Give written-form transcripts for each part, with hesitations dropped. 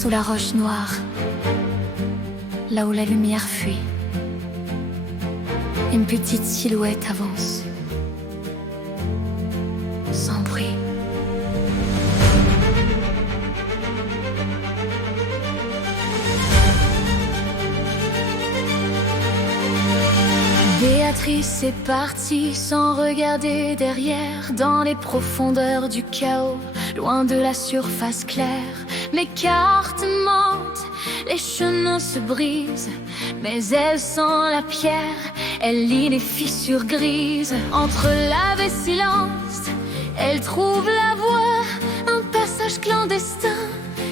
Sous la roche noire, là où la lumière fuit, une petite silhouette avance, sans bruit. Béatrice est partie sans regarder derrière, dans les profondeurs du chaos, loin de la surface claire. Les cartes mentent, les chemins se brisent, mais elle sent la pierre, elle lit les fissures grises. Entre lave et silence, elle trouve la voie, un passage clandestin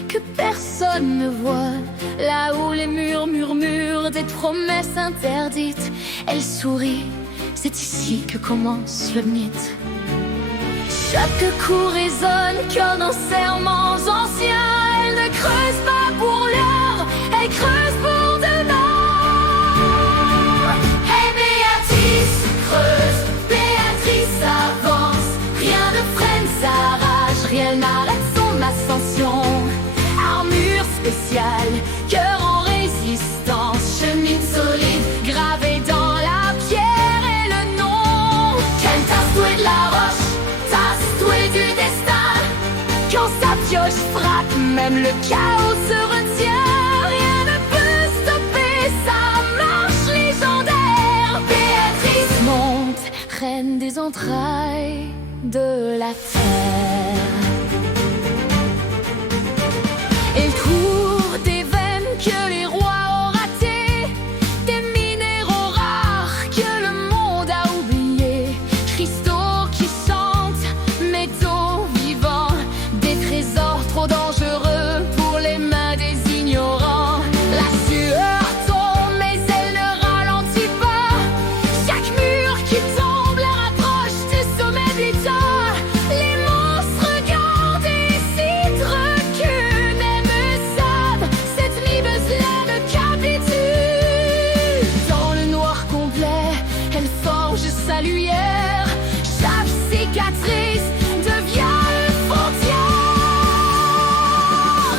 que personne ne voit. Là où les murs murmurent des promesses interdites, elle sourit, c'est ici que commence le mythe. Chaque coup résonne comme un serment ancien. Elle ne creuse pas pour l'heure, elle creuse pour demain. Hey Béatrice creuse, Béatrice avance, rien ne freine sa rage, rien n'arrête son ascension. Armure spéciale, cœur en résistance, chemine solide, gravée dans la pierre et le nom. Qu'elle tatouée de la roche, tatouée du destin. Quand sa pioche frappe, même le chaos se retient. Rien ne peut stopper sa marche légendaire. Béatrice monte, reine des entrailles de la terre. Elle court des veines que les rois ont ratées, des minéraux rares que le monde a oubliés, cristaux qui chantent, métaux vivants, des trésors trop dangereux pour les mains des ignorants. La sueur tombe mais elle ne ralentit pas, chaque mur qui tombe la rapproche du sommet de l'état. Les monstres regardent et s'y reculent, même savent cette libeuse-là ne capitule. Dans le noir complet, elle forge sa lumière, chaque cicatrice devient une frontière.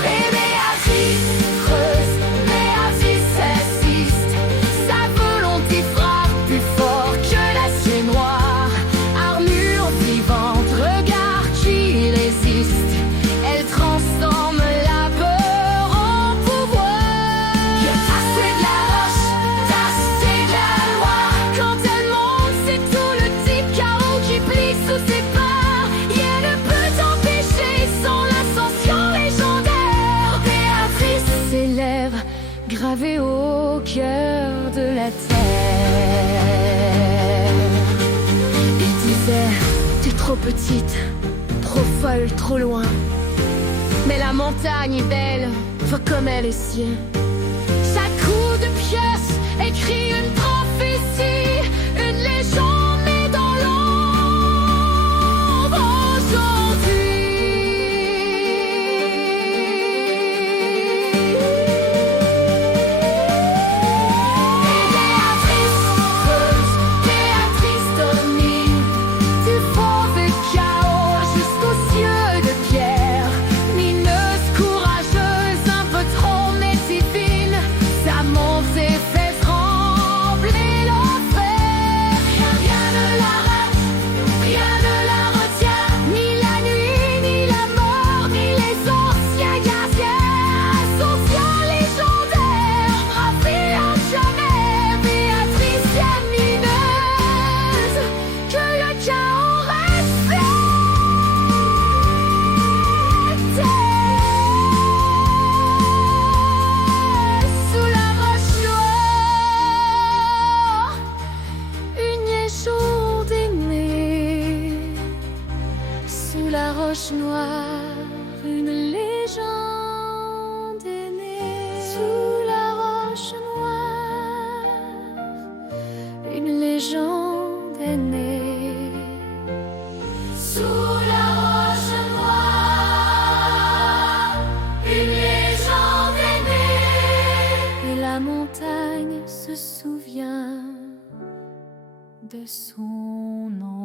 Et Béatrice creuse, Béatrice assiste, sa volonté frappe plus fort que l'acier noir. Armure vivante, regard qui résiste, elle transforme la peur en pouvoir. Tassée de la roche, tassée de la loi, quand elle monte, c'est tout le type chaos qui plie sous ses pas. Rien ne peut empêcher son ascension légendaire. Béatrice s'élève, gravée au cœur de la terre. Il disait, t'es trop petite, trop folle, trop loin. Mais la montagne est belle, vois comme elle est si. Chaque coup de pièce écrit une prophétie, une légende née dans l'ombre aujourd'hui. Et Béatrice creuse, Béatrice domine, du fauve et chaos jusqu'aux cieux de pierre. Mineuse, courageuse, un peu trop mais divine, sa montée fait trembler l'enfer. Rien ne l'arrête, rien ne la retient, ni la nuit, ni la mort, ni les anciens gardiens. Ascension légendaire, gravée à jamais. Béatrice lumineuse, que le chaos respecte. Sous la roche noire, une légende est née. Sous la roche noire, une légende est née. Sous la roche noire, une légende est née. Sous la roche noire, une légende est née. Et la montagne se souvient de son nom.